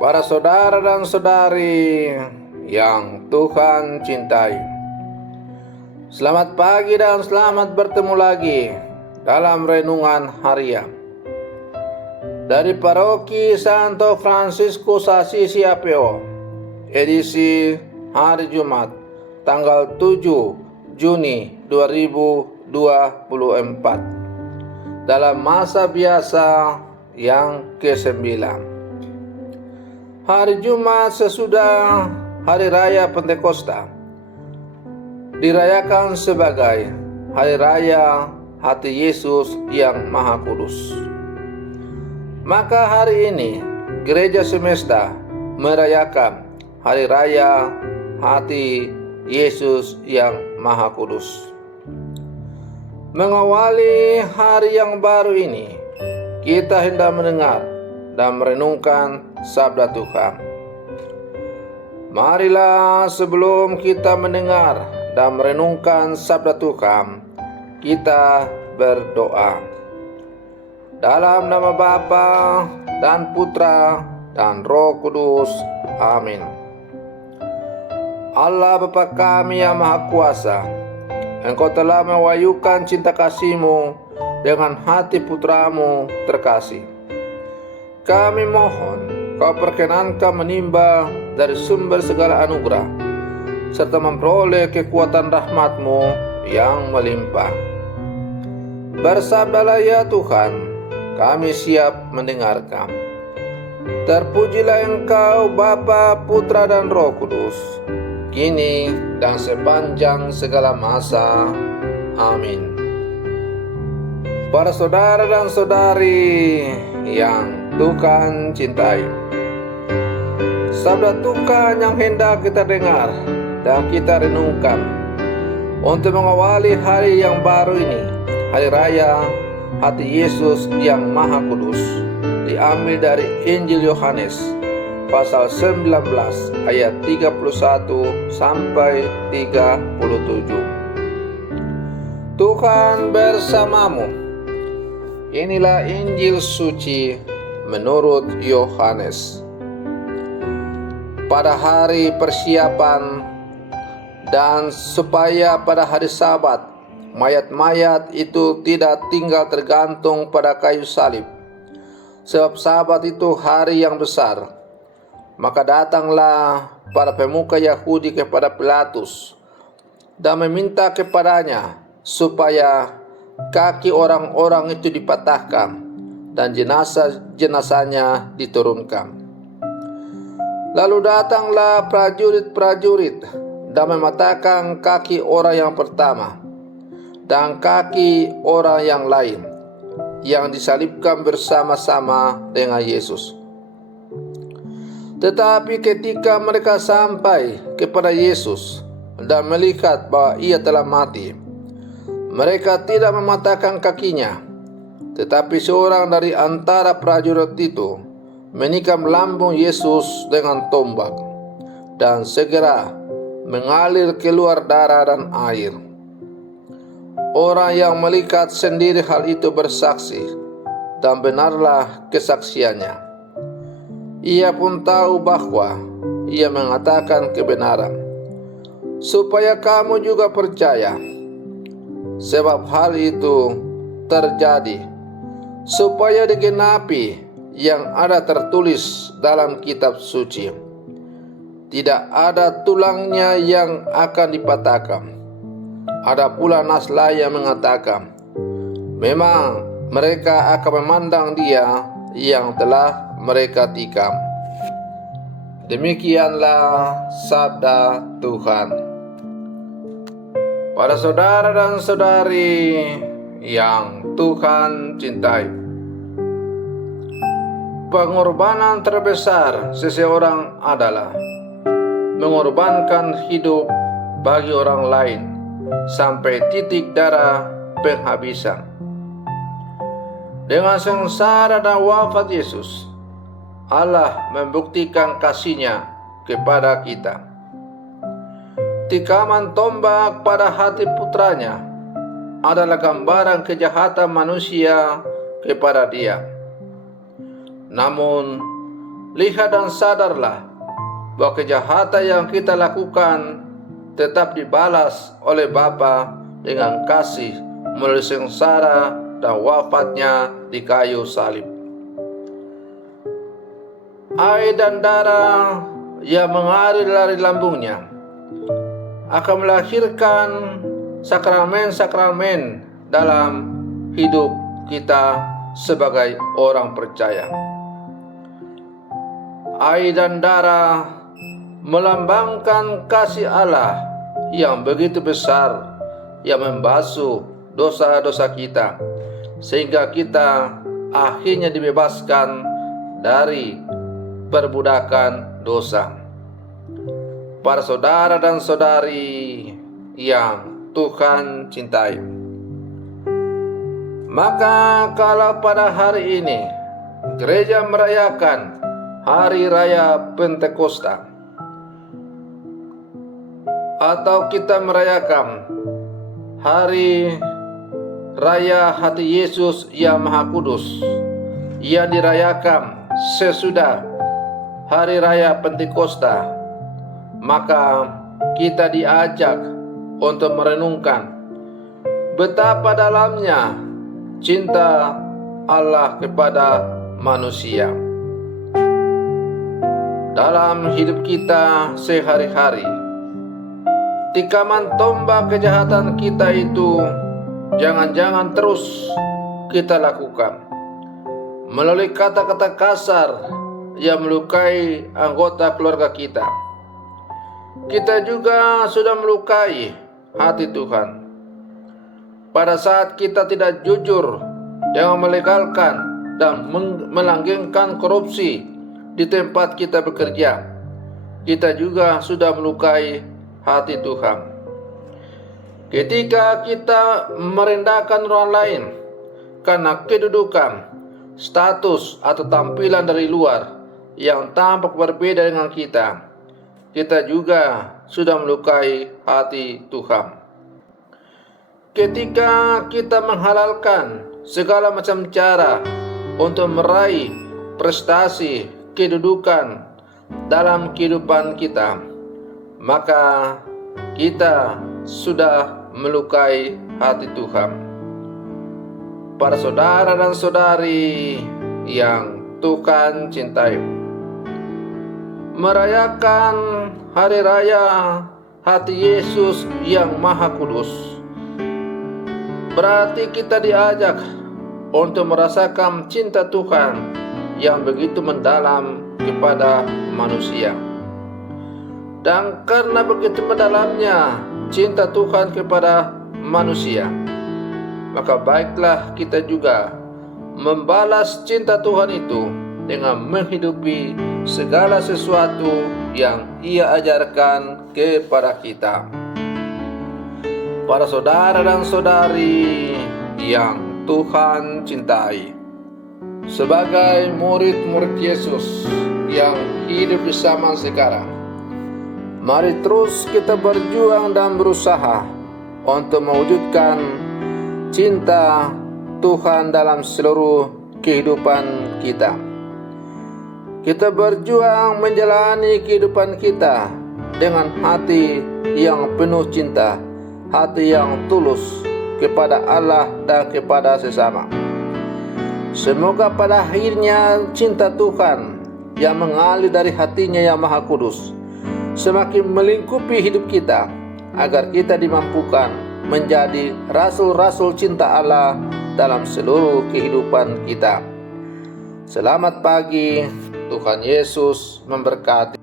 Para saudara dan saudari yang Tuhan cintai, selamat pagi dan selamat bertemu lagi dalam renungan harian dari Paroki Santo Fransiskus Assisi APO, edisi hari Jumat tanggal 7 Juni 2024 dalam masa biasa yang ke-9. Hari Jumat sesudah Hari Raya Pentakosta dirayakan sebagai Hari Raya Hati Yesus yang Maha Kudus. Maka hari ini Gereja Semesta merayakan Hari Raya Hati Yesus yang Maha Kudus. Mengawali hari yang baru ini, kita hendak mendengar dan merenungkan sabda Tuhan. Marilah sebelum kita mendengar dan merenungkan sabda Tuhan, kita berdoa. Dalam nama Bapa dan Putra dan Roh Kudus. Amin. Allah Bapa kami yang Maha Kuasa, Engkau telah mewahyukan cinta kasih-Mu dengan hati Putra-Mu terkasih. Kami mohon Kau perkenankan menimba dari sumber segala anugerah, serta memperoleh kekuatan rahmat-Mu yang melimpah. Bersabdalah ya Tuhan, kami siap mendengarkan. Terpujilah Engkau Bapa, Putra dan Roh Kudus, kini dan sepanjang segala masa. Amin. Para saudara dan saudari yang Tuhan cintai, sabda Tuhan yang hendak kita dengar dan kita renungkan untuk mengawali hari yang baru ini, Hari Raya Hati Yesus yang Maha Kudus, diambil dari Injil Yohanes pasal 19 ayat 31 sampai 37. Tuhan bersamamu. Inilah Injil suci menurut Yohanes. Pada hari persiapan dan supaya pada hari Sabat mayat-mayat itu tidak tinggal tergantung pada kayu salib, sebab Sabat itu hari yang besar, maka datanglah para pemuka Yahudi kepada Pilatus dan meminta kepadanya supaya kaki orang-orang itu dipatahkan dan jenazahnya diturunkan. Lalu datanglah prajurit-prajurit dan mematahkan kaki orang yang pertama dan kaki orang yang lain yang disalibkan bersama-sama dengan Yesus. Tetapi ketika mereka sampai kepada Yesus dan melihat bahwa ia telah mati, mereka tidak mematahkan kakinya, tetapi seorang dari antara prajurit itu menikam lambung Yesus dengan tombak, dan segera mengalir keluar darah dan air. Orang yang melihat sendiri hal itu bersaksi, dan benarlah kesaksiannya. Ia pun tahu bahwa ia mengatakan kebenaran, supaya kamu juga percaya. Sebab hal itu terjadi supaya digenapi yang ada tertulis dalam kitab suci. Tidak ada tulangnya yang akan dipatahkan. Ada pula nasla yang mengatakan, memang mereka akan memandang dia yang telah mereka tikam. Demikianlah sabda Tuhan. Para saudara dan saudari yang Tuhan cintai, pengorbanan terbesar seseorang adalah mengorbankan hidup bagi orang lain sampai titik darah penghabisan. Dengan sengsara dan wafat Yesus, Allah membuktikan kasih-Nya kepada kita. Tikaman tombak pada hati putranya adalah gambaran kejahatan manusia kepada Dia. Namun lihat dan sadarlah bahwa kejahatan yang kita lakukan tetap dibalas oleh Bapa dengan kasih melalui sengsara dan wafatnya di kayu salib. Air dan darah yang mengalir dari lambungnya akan melahirkan sakramen-sakramen dalam hidup kita sebagai orang percaya. Air dan darah melambangkan kasih Allah yang begitu besar yang membasuh dosa-dosa kita, sehingga kita akhirnya dibebaskan dari perbudakan dosa. Para saudara dan saudari yang Tuhan cintai, maka kalau pada hari ini gereja merayakan Hari Raya Pentakosta, atau kita merayakan Hari Raya Hati Yesus yang Maha Kudus yang dirayakan sesudah Hari Raya Pentakosta, maka kita diajak untuk merenungkan betapa dalamnya cinta Allah kepada manusia. Dalam hidup kita sehari-hari, tikaman tombak kejahatan kita itu jangan-jangan terus kita lakukan melalui kata-kata kasar yang melukai anggota keluarga kita. Kita juga sudah melukai hati Tuhan pada saat kita tidak jujur dengan melegalkan dan melanggengkan korupsi di tempat kita bekerja. Kita juga sudah melukai hati Tuhan ketika kita merendahkan orang lain karena kedudukan, status, atau tampilan dari luar yang tampak berbeda dengan kita. Kita juga sudah melukai hati Tuhan ketika kita menghalalkan segala macam cara untuk meraih prestasi, kedudukan dalam kehidupan kita, maka kita sudah melukai hati Tuhan. Para saudara dan saudari yang Tuhan cintai, merayakan Hari Raya Hati Yesus yang Maha Kudus berarti kita diajak untuk merasakan cinta Tuhan yang begitu mendalam kepada manusia. Dan karena begitu mendalamnya cinta Tuhan kepada manusia, maka baiklah kita juga membalas cinta Tuhan itu dengan menghidupi segala sesuatu yang Ia ajarkan kepada kita. Para saudara dan saudari yang Tuhan cintai, sebagai murid-murid Yesus yang hidup di zaman sekarang, mari terus kita berjuang dan berusaha untuk mewujudkan cinta Tuhan dalam seluruh kehidupan kita. Kita berjuang menjalani kehidupan kita dengan hati yang penuh cinta, hati yang tulus kepada Allah dan kepada sesama. Semoga pada akhirnya cinta Tuhan yang mengalir dari hatinya yang Maha Kudus semakin melingkupi hidup kita, agar kita dimampukan menjadi rasul-rasul cinta Allah dalam seluruh kehidupan kita. Selamat pagi, Tuhan Yesus memberkati.